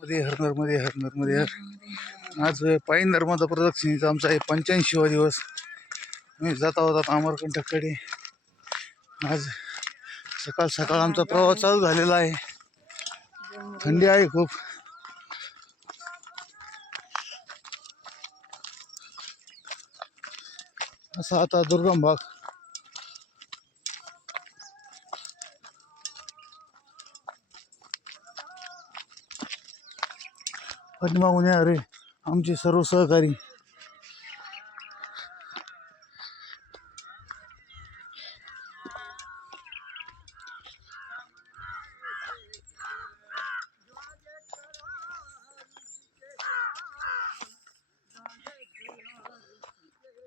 मध्ये हर मध्ये हर आज पायी नर्मदा प्रदक्षिणेचा आमचा 85वा दिवस. मी जात आहोत अमरकंटककडे. आज सकाळ सकाळ आमचा प्रवास चालू झालेला आहे. थंडी आहे खूप. असा आता दुर्गम भाग. पाठीमागून अरे आमचे सर्व सहकारी.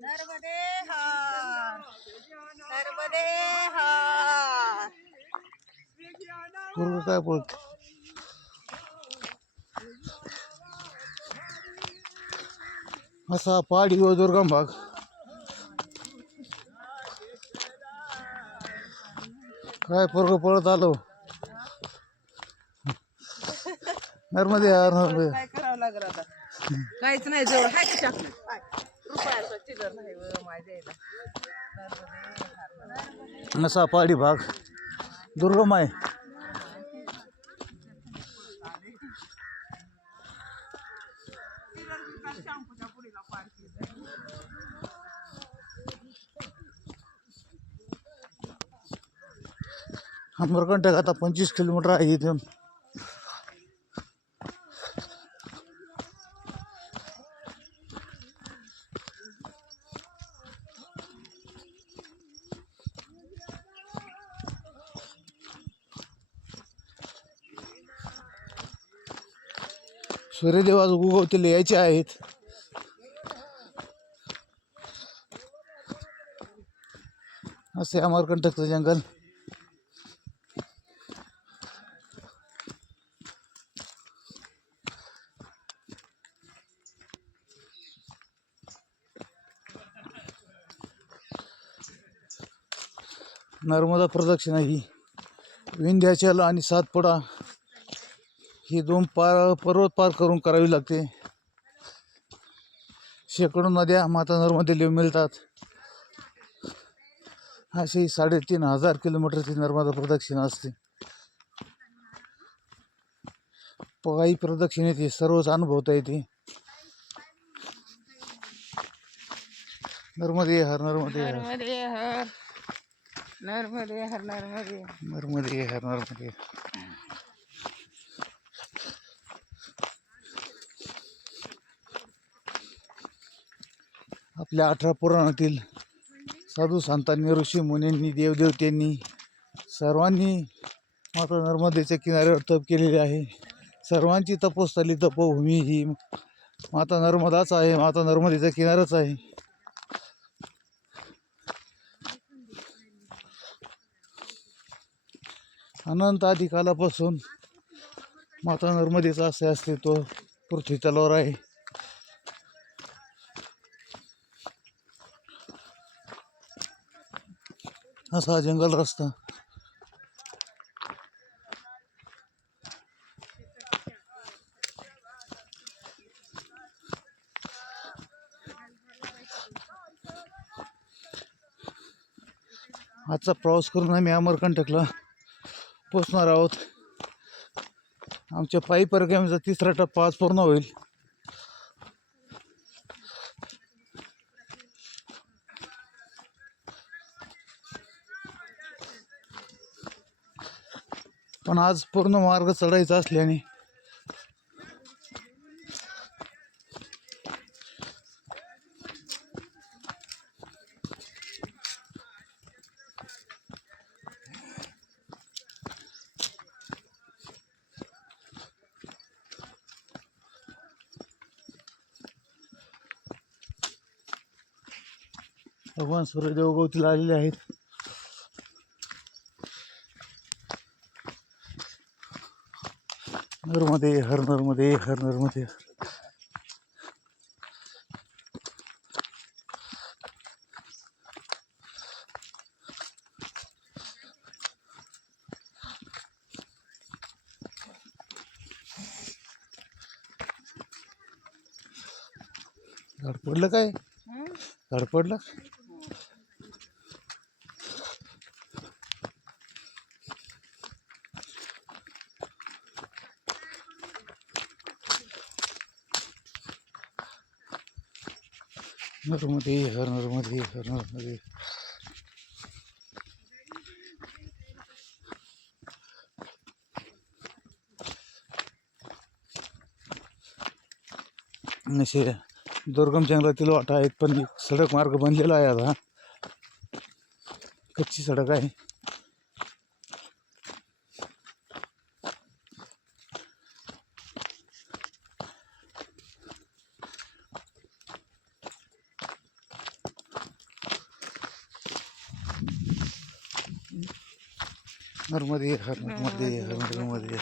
नर्मदे हर नर्मदे हर. पूर्व काय बोलत असा पहाडी व दुर्गम भाग. काय पोरग पळत आलो. नर्मदे हर नर्मदे. काय करावं लागलं आता? काहीच नाही जवळ हाय की चॉकलेट रुपयाचं चिल्लर नाही माझ्या याला. असा पहाडी भाग दुर्गम आहे. अमरकंटक आता 25 किलोमीटर आहे इथून. सूर्यदेव आज उगवतील यायचे आहेत. असे अमरकंटकचं जंगल. नर्मदा प्रदक्षिणा ही विंध्याचल आणि सातपुडा ही दोन पर्वत पार करून करावी लागते. शेकडो नद्या माता नर्मदेला मिळतात. अशी 3,500 किलोमीटरची नर्मदा प्रदक्षिणा असते. पायी प्रदक्षिणेत हे सर्वच अनुभवता येते. नर्मदे हर नर्मदे हर नर्मदे हर नर्मदे हर नर्मदे नर्मदे हर नर्मदे. आपल्या 18 पुराणातील साधू संतांनी, ऋषी मुनींनी, देवदेवतेंनी सर्वांनी माता नर्मदेच्या किनाऱ्यावर तप केलेले आहे. सर्वांची तपोस्थली तपोभूमी ही माता नर्मदाच आहे. माता नर्मदेचा किनाराच आहे. अनंत आदी कालापासून माता नर्मदेचा असे अस्तित्व पृथ्वी तलावर आहे. असा जंगल रस्ता. आजचा प्रवास करून आम्ही अमरकंटकला पोचणार आहोत. आमच्या पायी परिक्रमेचा 3रा टप्पा आज पूर्ण होईल. पण आज पूर्ण मार्ग चढायचा असल्याने भगवान सूर्यदेव उगवतीला आलेले आहेत. नर्मदे हर नर्मदे हर नर्मदे. झाड पडलं काय? हं? झाड पडलं? नर्मदे हर नर्मदे हर नर्मदे. असे दुर्गम जंगलातील वाटा आहेत, पण एक सडक मार्ग बनलेला आहे आता. कच्ची सडक आहे. नर्मदे हर नर्मदे हर नर्मदे.